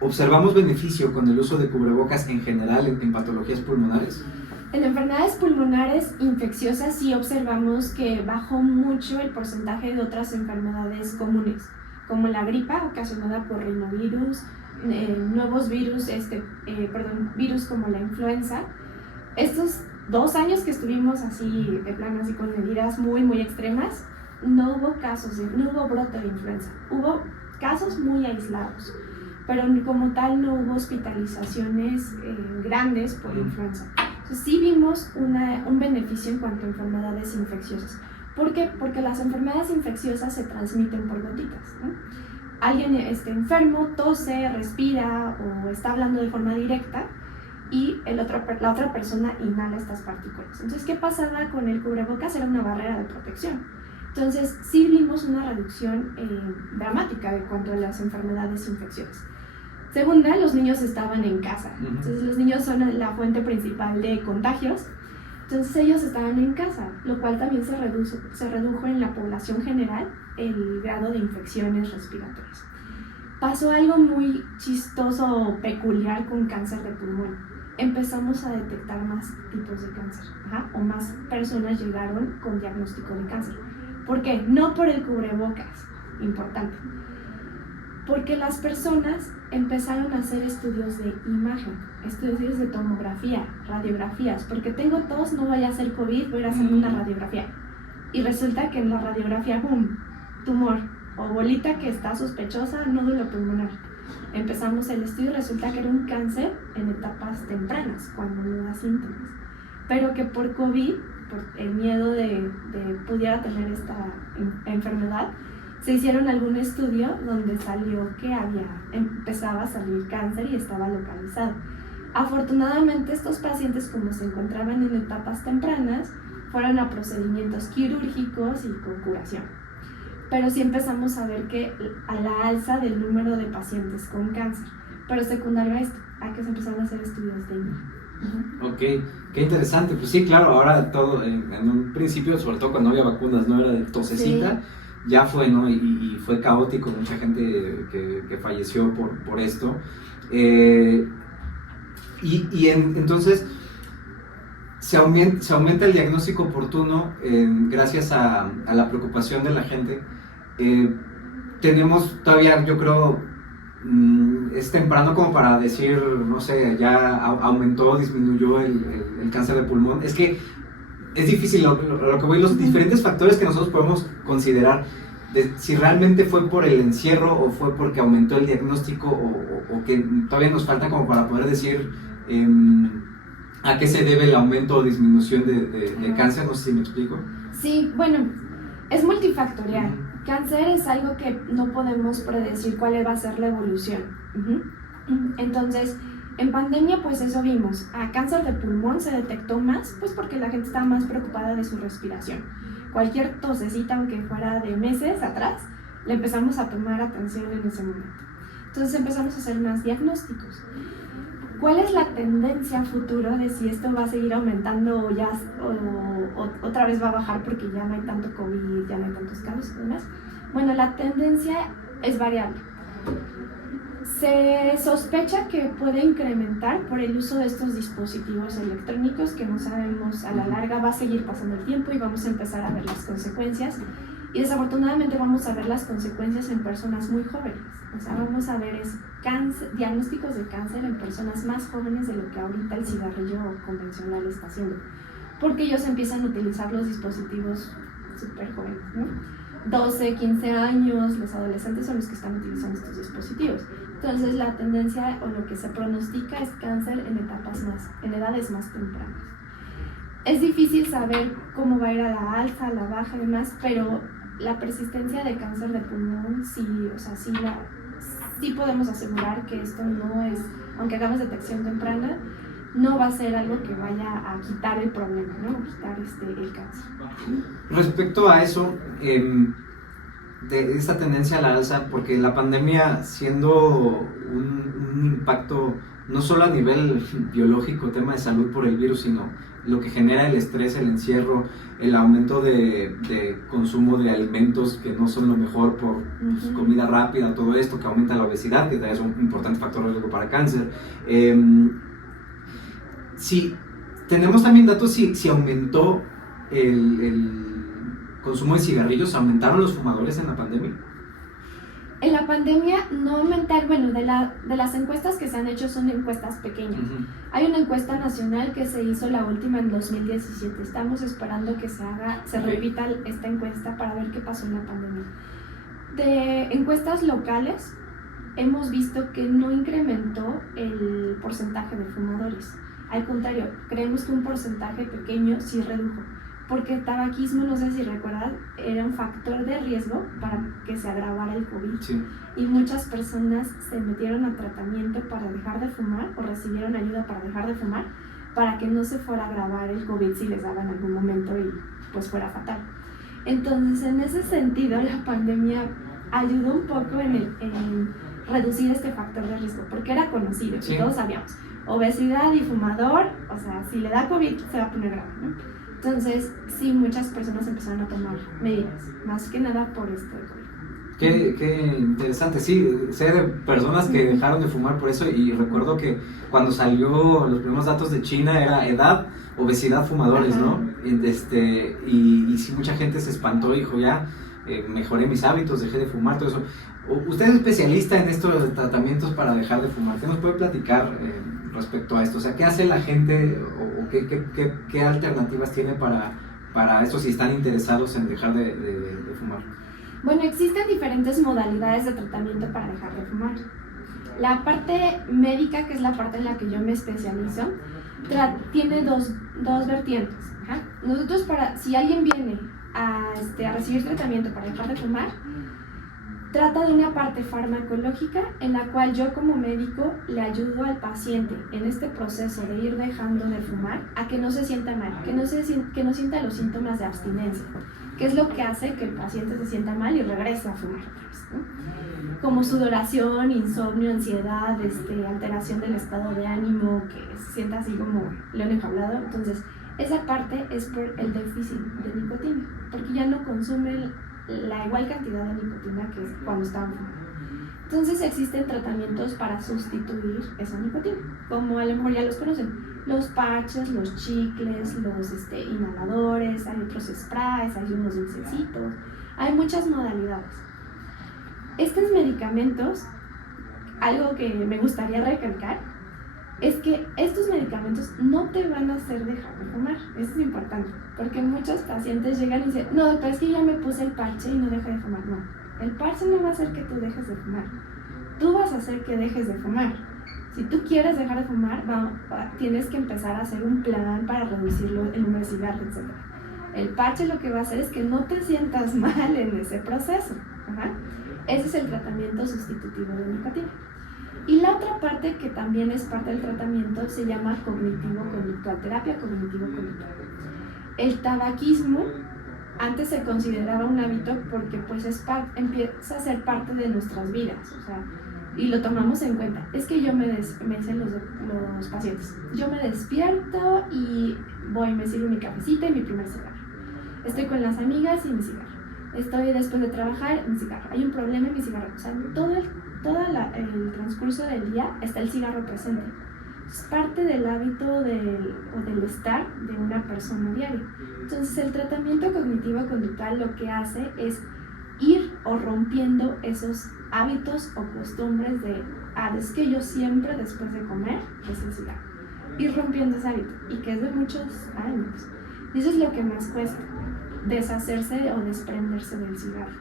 ¿Observamos beneficio con el uso de cubrebocas en general en patologías pulmonares? En enfermedades pulmonares infecciosas sí observamos que bajó mucho el porcentaje de otras enfermedades comunes, como la gripa ocasionada por rinovirus, nuevos virus, virus como la influenza. Estos 2 años que estuvimos así, de plano, así con medidas muy, muy extremas, no hubo no hubo brote de influenza. Hubo casos muy aislados, pero como tal no hubo hospitalizaciones grandes por influenza. Entonces, sí vimos un beneficio en cuanto a enfermedades infecciosas. ¿Por qué? Porque las enfermedades infecciosas se transmiten por gotitas, ¿no? Alguien enfermo, tose, respira o está hablando de forma directa y la otra persona inhala estas partículas. Entonces, ¿qué pasaba con el cubrebocas? Era una barrera de protección. Entonces, sí vimos una reducción dramática de cuanto a las enfermedades infecciosas. Segunda, los niños estaban en casa. Entonces, los niños son la fuente principal de contagios. Entonces, ellos estaban en casa, lo cual también se redujo en la población general el grado de infecciones respiratorias. Pasó algo muy chistoso o peculiar con cáncer de pulmón. Empezamos a detectar más tipos de cáncer, o más personas llegaron con diagnóstico de cáncer. ¿Por qué? No por el cubrebocas, importante. Porque las personas empezaron a hacer estudios de imagen, estudios de tomografía, radiografías. Porque tengo tos, no voy a hacer COVID, voy a ir a hacerme una radiografía. Y resulta que en la radiografía, ¡boom!, tumor o bolita que está sospechosa, nódulo pulmonar. Empezamos el estudio y resulta que era un cáncer en etapas tempranas, cuando no da síntomas. Pero que por COVID, por el miedo de pudiera tener esta enfermedad, se hicieron algún estudio donde salió que empezaba a salir cáncer y estaba localizado. Afortunadamente estos pacientes, como se encontraban en etapas tempranas, fueron a procedimientos quirúrgicos y con curación. Pero sí empezamos a ver que a la alza del número de pacientes con cáncer, pero secundario a esto, a que se empezaron a hacer estudios de imagen. Ok, qué interesante. Pues sí, claro, ahora todo, en un principio, sobre todo cuando había vacunas, no era de tosecita, sí. Ya fue, ¿no? Y fue caótico, mucha gente que falleció por esto. Entonces se aumenta el diagnóstico oportuno gracias a la preocupación de la gente. Tenemos todavía, yo creo, es temprano como para decir, no sé, ya aumentó, disminuyó el cáncer de pulmón. Es que es difícil, lo que voy, los diferentes factores que nosotros podemos considerar, de si realmente fue por el encierro o fue porque aumentó el diagnóstico o que todavía nos falta como para poder decir a qué se debe el aumento o disminución de cáncer, no sé si me explico. Sí, bueno, es multifactorial. Cáncer es algo que no podemos predecir cuál va a ser la evolución. Entonces, en pandemia, pues eso vimos. A cáncer de pulmón se detectó más, pues porque la gente estaba más preocupada de su respiración. Cualquier tosecita, aunque fuera de meses atrás, le empezamos a tomar atención en ese momento. Entonces empezamos a hacer más diagnósticos. ¿Cuál es la tendencia a futuro de si esto va a seguir aumentando o otra vez va a bajar porque ya no hay tanto COVID, ya no hay tantos casos y demás? Bueno, la tendencia es variable. Se sospecha que puede incrementar por el uso de estos dispositivos electrónicos que no sabemos, a la larga va a seguir pasando el tiempo y vamos a empezar a ver las consecuencias. Y desafortunadamente vamos a ver las consecuencias en personas muy jóvenes. O sea, vamos a ver diagnósticos de cáncer en personas más jóvenes de lo que ahorita el cigarrillo convencional está haciendo. Porque ellos empiezan a utilizar los dispositivos súper jóvenes, ¿no? 12, 15 años, los adolescentes son los que están utilizando estos dispositivos. Entonces la tendencia o lo que se pronostica es cáncer en edades más tempranas. Es difícil saber cómo va a ir a la alza, a la baja y demás, pero la persistencia de cáncer de pulmón sí, o sea, sí podemos asegurar que esto no es, aunque hagamos detección temprana, no va a ser algo que vaya a quitar el problema, ¿no? A quitar el cáncer. Respecto a eso, de esta tendencia a la alza, porque la pandemia siendo un impacto no solo a nivel biológico, tema de salud por el virus, sino lo que genera el estrés, el encierro, el aumento de consumo de alimentos que no son lo mejor por comida rápida, todo esto que aumenta la obesidad, que es un importante factor de riesgo para cáncer. Sí, tenemos también datos si aumentó el consumo de cigarrillos, ¿aumentaron los fumadores en la pandemia? En la pandemia no aumentaron, bueno, de las encuestas que se han hecho son encuestas pequeñas. Hay una encuesta nacional que se hizo la última en 2017. Estamos esperando que se repita esta encuesta para ver qué pasó en la pandemia. De encuestas locales, hemos visto que no incrementó el porcentaje de fumadores. Al contrario, creemos que un porcentaje pequeño sí redujo. Porque el tabaquismo, no sé si recuerdan, era un factor de riesgo para que se agravara el COVID. Sí. Y muchas personas se metieron a tratamiento para dejar de fumar o recibieron ayuda para dejar de fumar para que no se fuera a agravar el COVID si les daba en algún momento y pues fuera fatal. Entonces, en ese sentido, la pandemia ayudó un poco en reducir este factor de riesgo, porque era conocido, sí. Y todos sabíamos, obesidad y fumador, o sea, si le da COVID se va a poner grave, ¿no? Entonces, sí, muchas personas empezaron a tomar medidas, más que nada por esto de COVID. Qué interesante, sí, sé de personas que dejaron de fumar por eso y recuerdo que cuando salió los primeros datos de China era edad, obesidad, fumadores, Ajá. ¿no? Y sí, mucha gente se espantó y dijo ya, mejoré mis hábitos, dejé de fumar, todo eso. Usted es especialista en estos de tratamientos para dejar de fumar, ¿qué nos puede platicar respecto a esto? O sea, ¿qué hace la gente o qué alternativas tiene para esto si están interesados en dejar de fumar? Bueno, existen diferentes modalidades de tratamiento para dejar de fumar. La parte médica, que es la parte en la que yo me especializo, tiene dos vertientes. Ajá. Nosotros, si alguien viene a recibir tratamiento para dejar de fumar, trata de una parte farmacológica en la cual yo como médico le ayudo al paciente en este proceso de ir dejando de fumar a que no se sienta mal, que no sienta los síntomas de abstinencia, que es lo que hace que el paciente se sienta mal y regrese a fumar otra vez, ¿no? Como sudoración, insomnio, ansiedad, alteración del estado de ánimo, que se sienta así como león enjaulado. Entonces, esa parte es por el déficit de nicotina, porque ya no consume la igual cantidad de nicotina que es cuando estaban fumando. Entonces existen tratamientos para sustituir esa nicotina, como a lo mejor ya los conocen, los parches, los chicles, los inhaladores, hay otros sprays, hay unos dulcecitos, hay muchas modalidades. Estos medicamentos, algo que me gustaría recalcar, es que estos medicamentos no te van a hacer dejar de fumar. Eso es importante, porque muchos pacientes llegan y dicen, no, doctor, es que ya me puse el parche y no dejo de fumar. No, el parche no va a hacer que tú dejes de fumar, tú vas a hacer que dejes de fumar. Si tú quieres dejar de fumar, tienes que empezar a hacer un plan para reducir el número de cigarros, etc. El parche lo que va a hacer es que no te sientas mal en ese proceso. Ajá. Ese es el tratamiento sustitutivo de nicotina. Y la otra parte que también es parte del tratamiento se llama cognitivo-conductual, terapia cognitivo-conductual. El tabaquismo antes se consideraba un hábito porque pues empieza a ser parte de nuestras vidas, o sea, y lo tomamos en cuenta. Es que yo me dicen los pacientes, yo me despierto y me sirvo mi cafecita y mi primer cigarro. Estoy con las amigas y mi cigarro. Estoy después de trabajar, mi cigarro. Hay un problema en mi cigarro. O sea, todo el transcurso del día está el cigarro presente. Es parte del hábito o del estar de una persona diaria. Entonces, el tratamiento cognitivo-conductual lo que hace es ir o rompiendo esos hábitos o costumbres es que yo siempre después de comer es el cigarro. Ir rompiendo ese hábito, y que es de muchos años. Y eso es lo que más cuesta, deshacerse o desprenderse del cigarro.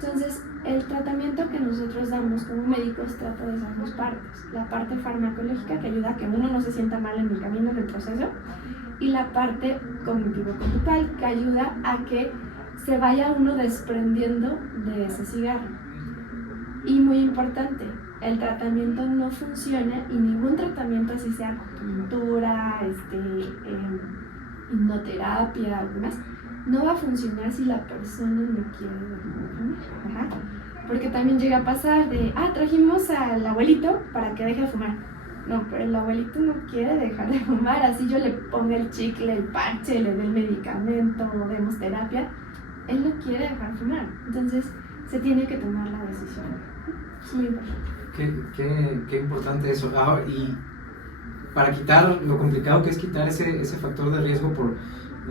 Entonces, el tratamiento que nosotros damos como médicos trata de esas dos partes. La parte farmacológica, que ayuda a que uno no se sienta mal en el camino del proceso, y la parte cognitivo-conductual, que ayuda a que se vaya uno desprendiendo de ese cigarro. Y muy importante, el tratamiento no funciona, y ningún tratamiento, así sea acupuntura, hipnoterapia o demás, no va a funcionar si la persona no quiere dejar. Ajá. Porque también llega a pasar trajimos al abuelito para que deje de fumar. No, pero el abuelito no quiere dejar de fumar, así yo le ponga el chicle, el parche, le dé el medicamento, o demos terapia, él no quiere dejar de fumar. Entonces se tiene que tomar la decisión. Es muy importante. Qué importante eso. Y para quitar lo complicado que es quitar ese factor de riesgo por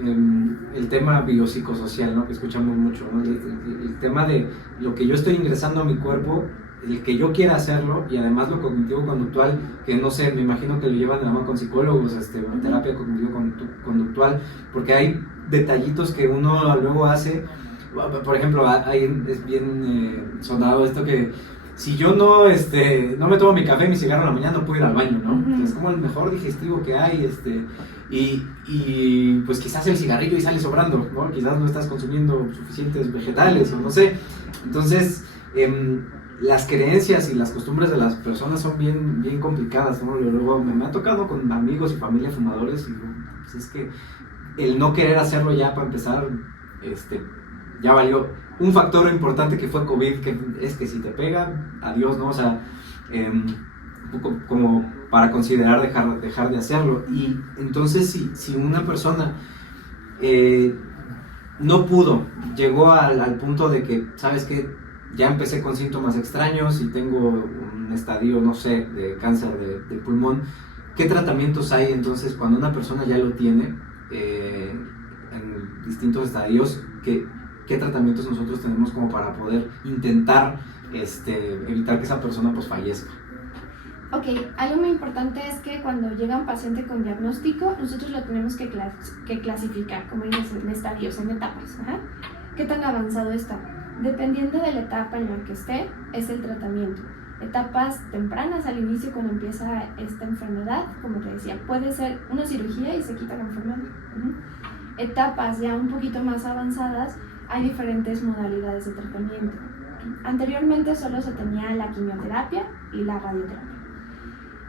el tema biopsicosocial, ¿no? Que escuchamos mucho, ¿no? El tema de lo que yo estoy ingresando a mi cuerpo, el que yo quiera hacerlo, y además lo cognitivo-conductual, que no sé, me imagino que lo llevan de la mano con psicólogos, terapia cognitivo-conductual, porque hay detallitos que uno luego hace. Por ejemplo, es bien sonado esto que si yo no me tomo mi café y mi cigarro en la mañana, no puedo ir al baño, ¿no? Uh-huh. Es como el mejor digestivo que hay, y pues quizás el cigarrillo y sale sobrando, ¿no? Quizás no estás consumiendo suficientes vegetales, o no sé. Entonces, las creencias y las costumbres de las personas son bien, bien complicadas, ¿no? Luego me ha tocado con amigos y familia fumadores, y pues es que el no querer hacerlo ya para empezar, ya valió. Un factor importante que fue COVID, que es que si te pega, adiós, ¿no? O sea, un poco como para considerar dejar de hacerlo. Y entonces si una persona no pudo, llegó al punto de que, ¿sabes qué? ya empecé con síntomas extraños y tengo un estadio, no sé, de cáncer de pulmón. ¿Qué tratamientos hay entonces cuando una persona ya lo tiene en distintos estadios? ¿Qué tratamientos nosotros tenemos como para poder intentar evitar que esa persona pues fallezca? Ok, algo muy importante es que cuando llega un paciente con diagnóstico, nosotros lo tenemos que clasificar, como dices, en estadios, en etapas. Ajá. ¿Qué tan avanzado está? Dependiendo de la etapa en la que esté, es el tratamiento. Etapas tempranas al inicio, cuando empieza esta enfermedad, como te decía, puede ser una cirugía y se quita la enfermedad. Etapas ya un poquito más avanzadas, hay diferentes modalidades de tratamiento. Anteriormente solo se tenía la quimioterapia y la radioterapia.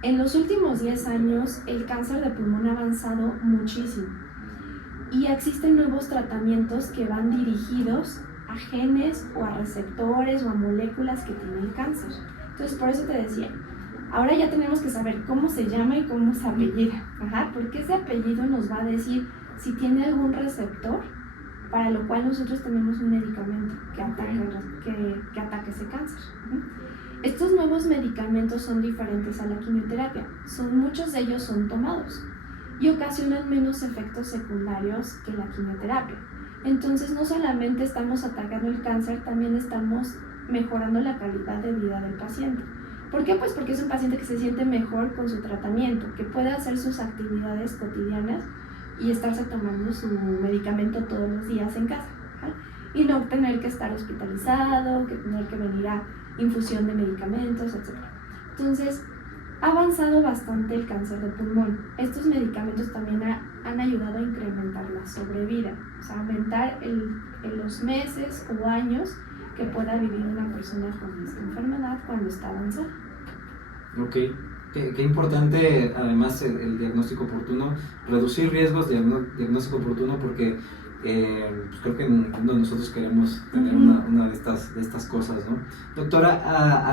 En los últimos 10 años, el cáncer de pulmón ha avanzado muchísimo y existen nuevos tratamientos que van dirigidos a genes o a receptores o a moléculas que tiene el cáncer. Entonces, por eso te decía, ahora ya tenemos que saber cómo se llama y cómo se apellida, porque ese apellido nos va a decir si tiene algún receptor, para lo cual nosotros tenemos un medicamento que ataque ese cáncer. Estos nuevos medicamentos son diferentes a la quimioterapia, muchos de ellos son tomados y ocasionan menos efectos secundarios que la quimioterapia. Entonces no solamente estamos atacando el cáncer, también estamos mejorando la calidad de vida del paciente. ¿Por qué? Pues porque es un paciente que se siente mejor con su tratamiento, que puede hacer sus actividades cotidianas y estarse tomando su medicamento todos los días en casa, y no tener que estar hospitalizado, que tener que venir a infusión de medicamentos, etc. Entonces, ha avanzado bastante el cáncer de pulmón. Estos medicamentos también han ayudado a incrementar la sobrevida, o sea, aumentar los meses o años que pueda vivir una persona con esta enfermedad cuando está avanzada. Ok, qué importante además el diagnóstico oportuno, reducir riesgos, diagnóstico oportuno, porque pues creo que ninguno de nosotros queremos tener una de estas cosas, ¿no? Doctora,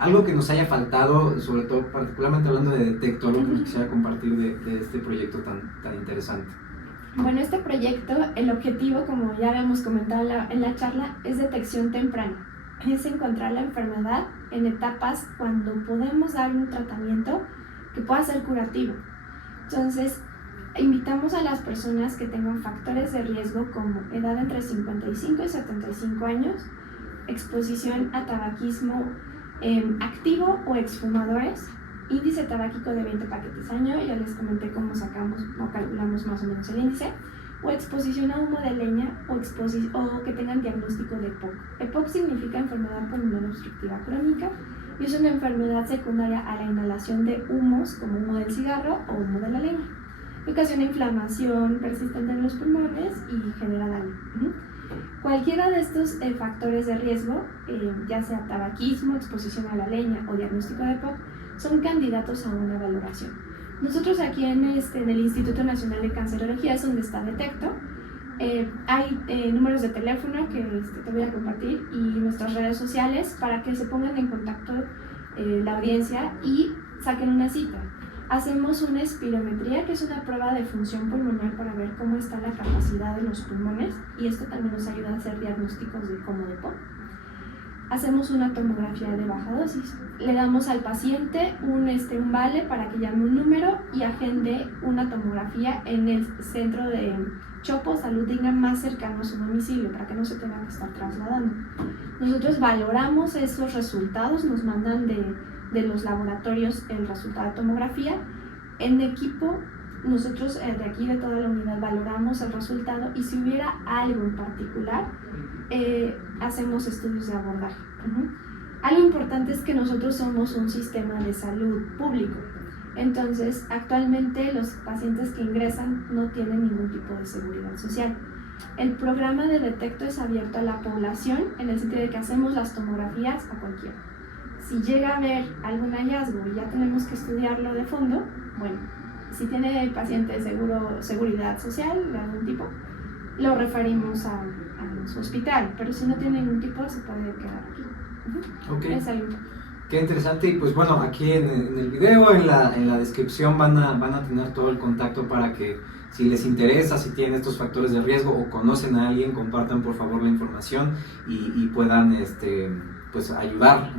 algo que nos haya faltado, sobre todo particularmente hablando de Detecto, algo que nos quisiera compartir de este proyecto tan interesante. Bueno, este proyecto, el objetivo, como ya habíamos comentado en la charla, es detección temprana. Es encontrar la enfermedad en etapas cuando podemos dar un tratamiento que pueda ser curativo. Entonces, invitamos a las personas que tengan factores de riesgo como edad entre 55 y 75 años, exposición a tabaquismo activo o exfumadores, índice tabáquico de 20 paquetes año, ya les comenté cómo sacamos o calculamos más o menos el índice, o exposición a humo de leña o que tengan diagnóstico de EPOC. EPOC significa enfermedad pulmonar obstructiva crónica y es una enfermedad secundaria a la inhalación de humos como humo del cigarro o humo de la leña, que ocasiona inflamación persistente en los pulmones y genera daño. Cualquiera de estos factores de riesgo, ya sea tabaquismo, exposición a la leña o diagnóstico de EPOC, son candidatos a una valoración. Nosotros aquí en el Instituto Nacional de Cancerología, es donde está Detecto, hay números de teléfono que te voy a compartir y nuestras redes sociales para que se pongan en contacto la audiencia y saquen una cita. Hacemos una espirometría, que es una prueba de función pulmonar para ver cómo está la capacidad de los pulmones, y esto también nos ayuda a hacer diagnósticos como de EPOC. Hacemos una tomografía de baja dosis. Le damos al paciente un vale para que llame un número y agende una tomografía en el centro de Chopo Salud Digna más cercano a su domicilio, para que no se tenga que estar trasladando. Nosotros valoramos esos resultados, nos mandan de los laboratorios el resultado de tomografía. En equipo, nosotros de aquí de toda la unidad valoramos el resultado y si hubiera algo en particular, hacemos estudios de abordaje. Algo importante es que nosotros somos un sistema de salud público. Entonces, actualmente los pacientes que ingresan no tienen ningún tipo de seguridad social. El programa de Detecto es abierto a la población en el sentido de que hacemos las tomografías a cualquiera. Si llega a haber algún hallazgo y ya tenemos que estudiarlo de fondo, bueno, si tiene el paciente seguridad social de algún tipo, lo referimos a su hospital, pero si no tiene ningún tipo, se puede quedar aquí. Okay. Es algo. Qué interesante. Y pues bueno, aquí en el video, en la descripción van a tener todo el contacto para que Si les interesa, si tienen estos factores de riesgo o conocen a alguien, compartan por favor la información y puedan pues ayudar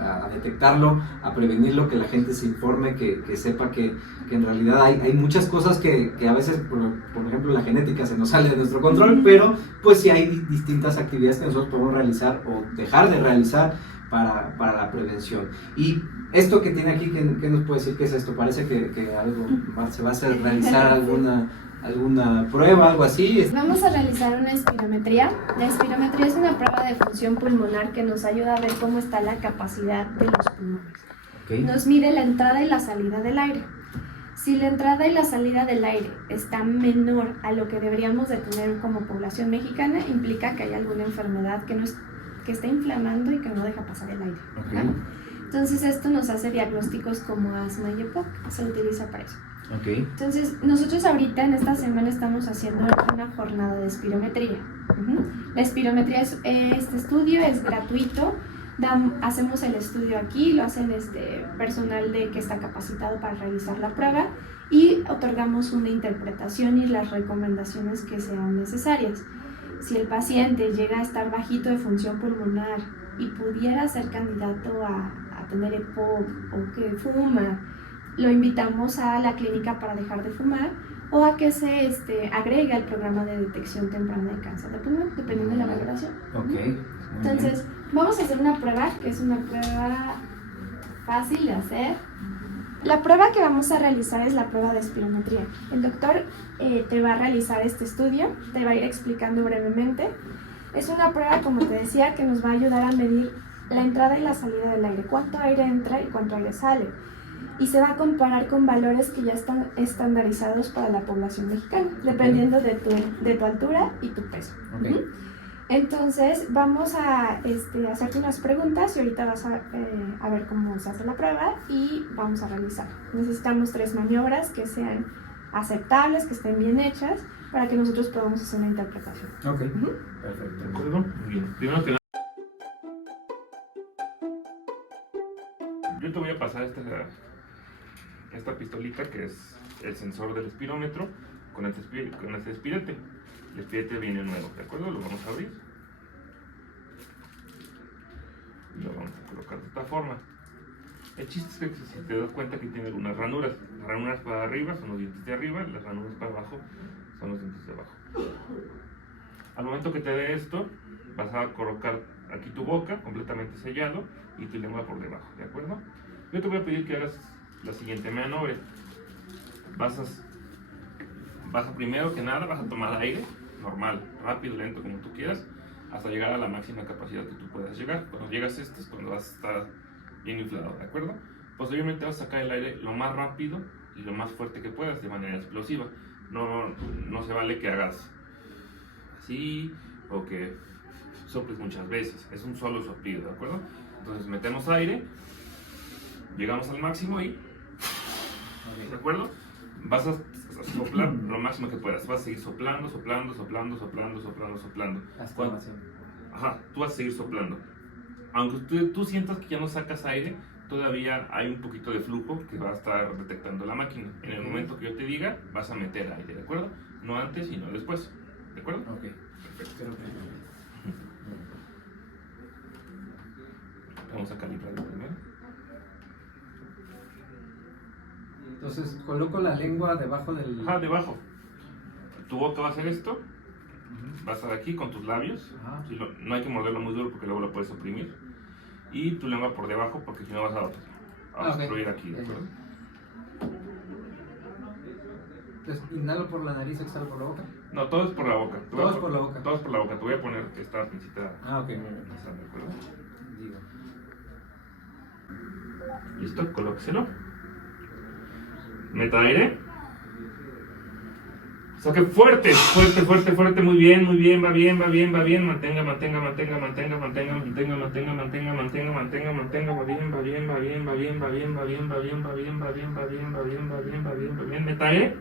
a detectarlo, a prevenirlo, que la gente se informe, que sepa que en realidad hay muchas cosas que a veces, por ejemplo, la genética se nos sale de nuestro control, pero pues sí hay distintas actividades que nosotros podemos realizar o dejar de realizar para la prevención. Y esto que tiene aquí, ¿qué nos puede decir? ¿Qué es esto? Parece que algo se va a hacer, realizar alguna prueba, algo así. Vamos a realizar una espirometría. La espirometría es una prueba de función pulmonar que nos ayuda a ver cómo está la capacidad de los pulmones. Okay. Nos mide la entrada y la salida del aire. Si la entrada y la salida del aire está menor a lo que deberíamos de tener como población mexicana, implica que hay alguna enfermedad que está inflamando y que no deja pasar el aire. Okay. Entonces esto nos hace diagnósticos como asma y EPOC, se utiliza para eso. Okay. Entonces nosotros ahorita en esta semana estamos haciendo una jornada de espirometría. La espirometría este estudio es gratuito. Hacemos el estudio aquí, lo hacen personal que está capacitado para realizar la prueba y otorgamos una interpretación y las recomendaciones que sean necesarias. Si el paciente llega a estar bajito de función pulmonar y pudiera ser candidato a tener EPOC o que fuma, lo invitamos a la clínica para dejar de fumar o a que se agregue al programa de detección temprana de cáncer de pulmón, dependiendo de la valoración. Okay. Entonces, vamos a hacer una prueba que es una prueba fácil de hacer. La prueba que vamos a realizar es la prueba de espirometría. El doctor te va a realizar este estudio, te va a ir explicando brevemente. Es una prueba, como te decía, que nos va a ayudar a medir la entrada y la salida del aire, cuánto aire entra y cuánto aire sale. Y se va a comparar con valores que ya están estandarizados para la población mexicana, dependiendo de tu altura y tu peso. Okay. Entonces vamos a hacerte unas preguntas y ahorita vas a ver cómo se hace la prueba y vamos a realizar. Necesitamos 3 maniobras que sean aceptables, que estén bien hechas, para que nosotros podamos hacer una interpretación. Ok, Perfecto. ¿De acuerdo? Muy bien. Primero que nada, yo te voy a pasar esta pistolita que es el sensor del espirómetro con este espirete. El espirete viene nuevo, ¿de acuerdo? Lo vamos a abrir. Y lo vamos a colocar de esta forma. El chiste es que si te das cuenta que tiene algunas ranuras. Las ranuras para arriba son los dientes de arriba, las ranuras para abajo son los dientes de abajo. Al momento que te dé esto, vas a colocar aquí tu boca completamente sellado y tu lengua por debajo, ¿de acuerdo? Yo te voy a pedir que hagas la siguiente maniobra. Vas a primero que nada, vas a tomar aire, normal, rápido, lento, como tú quieras, hasta llegar a la máxima capacidad que tú puedas llegar. Cuando llegas es cuando vas a estar bien inflado, ¿de acuerdo? Posteriormente vas a sacar el aire lo más rápido y lo más fuerte que puedas, de manera explosiva. No se vale que hagas así o que soples muchas veces, es un solo soplido, ¿de acuerdo? Entonces metemos aire, llegamos al máximo y, ¿de acuerdo? Vas a soplar lo máximo que puedas, vas a seguir soplando. Ajá, tú vas a seguir soplando. Aunque tú sientas que ya no sacas aire, todavía hay un poquito de flujo que va a estar detectando la máquina. En el momento que yo te diga, vas a meter aire, ¿de acuerdo? No antes y no después, ¿de acuerdo? Ok, perfecto. Vamos a calibrarlo primero. Entonces, coloco la lengua debajo del... Ajá, debajo. Tu boca va a hacer esto. Vas a aquí con tus labios. Si no hay que morderlo muy duro porque luego lo puedes oprimir. Y tu lengua por debajo porque si no vas a obstruir aquí, ¿de acuerdo? Entonces, inhalo por la nariz, exhalo por la boca. No, todo es por la boca. Todo es por la boca. Todo es por la boca. Te voy a poner esta pincita. Ok. ¿De acuerdo? Digo. Listo, colóqueselo. Meta aire. Saque fuerte, muy bien, va bien, mantenga, va bien, meta aire.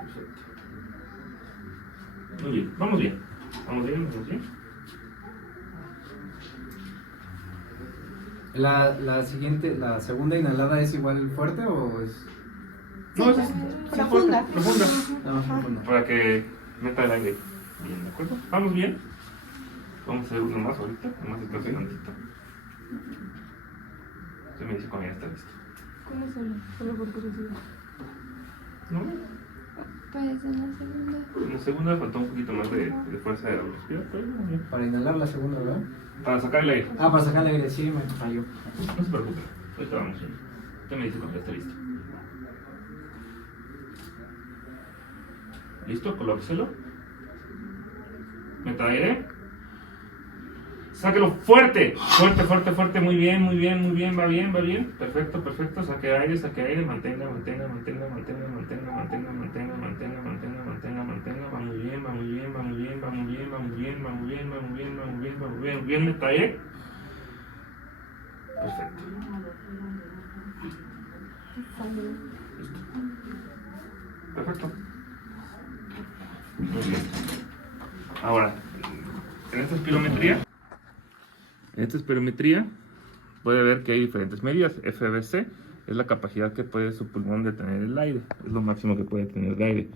Perfecto. Muy bien, vamos bien. La segunda inhalada es igual fuerte o es...? No, es profunda. profunda. No, no. Para que meta el aire. Bien, ¿de acuerdo? ¿Vamos bien? Vamos a hacer uno más ahorita, nomás descanse tantito. Usted me dice cuando ya está listo. ¿Cuál es el? Solo por curiosidad. ¿No? Pues en la segunda. En la segunda faltó un poquito más de fuerza de la velocidad, pero bien. Para inhalar la segunda, ¿verdad? Para sacar el aire. Ah, para sacar el aire, sí, me falló. No se preocupe, ahorita vamos bien. Usted me dice cuando ya está listo. ¿Listo? Colóqueselo. Meta aire. Sáquelo fuerte. Fuerte, fuerte, fuerte. Muy bien, muy bien, muy bien. Va bien, va bien. Perfecto, perfecto. Saque aire. Mantenga, mantenga, mantenga, mantenga, mantenga, mantenga, mantenga, mantenga, mantenga, mantenga, mantenga. Va muy bien, va muy bien, va muy bien, va muy bien, va muy bien, va muy bien, va muy bien, va muy bien, va muy bien. Bien, meta aire. Perfecto. Listo. Perfecto. Muy bien. Ahora, en esta espirometría puede ver que hay diferentes medidas. FBC es la capacidad que puede su pulmón de tener el aire, es lo máximo que puede tener de aire.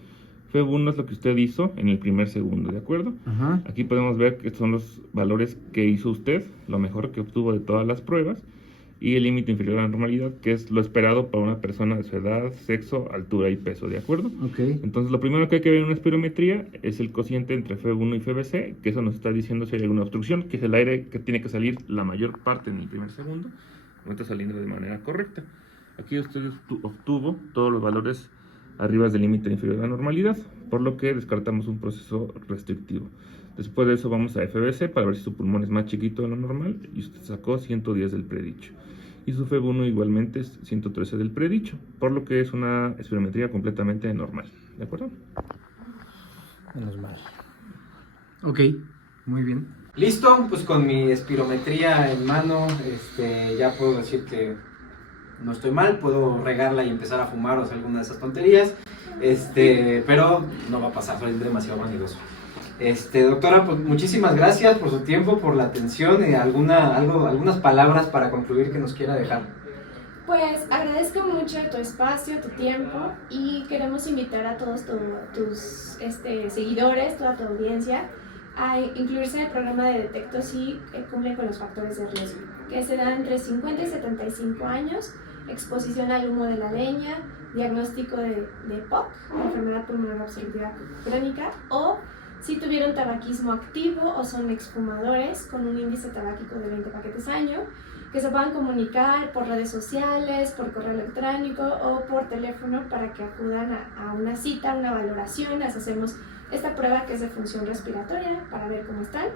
FEV1 es lo que usted hizo en el primer segundo, ¿de acuerdo? Ajá. Aquí podemos ver que son los valores que hizo usted, lo mejor que obtuvo de todas las pruebas, y el límite inferior a la normalidad, que es lo esperado para una persona de su edad, sexo, altura y peso, ¿de acuerdo? Ok. Entonces, lo primero que hay que ver en una espirometría es el cociente entre FEV1 y FBC, que eso nos está diciendo si hay alguna obstrucción, que es el aire que tiene que salir la mayor parte en el primer segundo, no está saliendo de manera correcta. Aquí usted obtuvo todos los valores arriba del límite inferior a la normalidad, por lo que descartamos un proceso restrictivo. Después de eso vamos a FBC para ver si su pulmón es más chiquito de lo normal, y usted sacó 110 del predicho. Y su FEV1 igualmente es 113 del predicho, por lo que es una espirometría completamente normal, ¿de acuerdo? Menos mal. Ok, muy bien. Listo, pues con mi espirometría en mano, ya puedo decir que no estoy mal, puedo regarla y empezar a fumar o hacer alguna de esas tonterías, pero no va a pasar, soy demasiado vanidoso. Doctora, pues muchísimas gracias por su tiempo, por la atención y algunas palabras para concluir que nos quiera dejar. Pues agradezco mucho tu espacio, tu tiempo y queremos invitar a todos tus seguidores, toda tu audiencia, a incluirse en el programa de Detecto si cumplen con los factores de riesgo, que se dan entre 50 y 75 años, exposición al humo de la leña, diagnóstico de POC, enfermedad pulmonar obstructiva crónica, o si tuvieron tabaquismo activo o son exfumadores con un índice tabáquico de 20 paquetes año, que se puedan comunicar por redes sociales, por correo electrónico o por teléfono para que acudan a una cita, una valoración. Les hacemos esta prueba que es de función respiratoria para ver cómo están.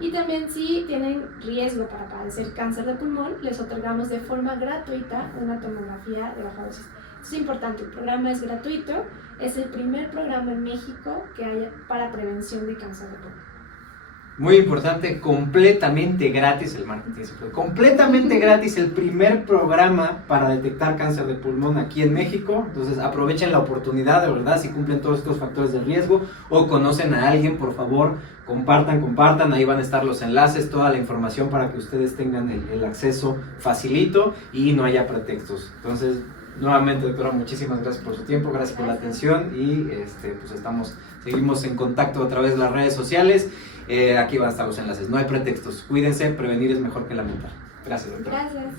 Y también si tienen riesgo para padecer cáncer de pulmón, les otorgamos de forma gratuita una tomografía de baja dosis. Es importante, el programa es gratuito, es el primer programa en México que hay para prevención de cáncer de pulmón. Muy importante, completamente gratis el marketing, completamente gratis el primer programa para detectar cáncer de pulmón aquí en México. Entonces aprovechen la oportunidad, de verdad, si cumplen todos estos factores de riesgo o conocen a alguien, por favor, compartan, ahí van a estar los enlaces, toda la información para que ustedes tengan el acceso facilito y no haya pretextos. Entonces, nuevamente, doctora, muchísimas gracias por su tiempo, gracias por la atención y pues seguimos en contacto a través de las redes sociales. Aquí van a estar los enlaces, no hay pretextos, cuídense, prevenir es mejor que lamentar. Gracias, doctora. Gracias.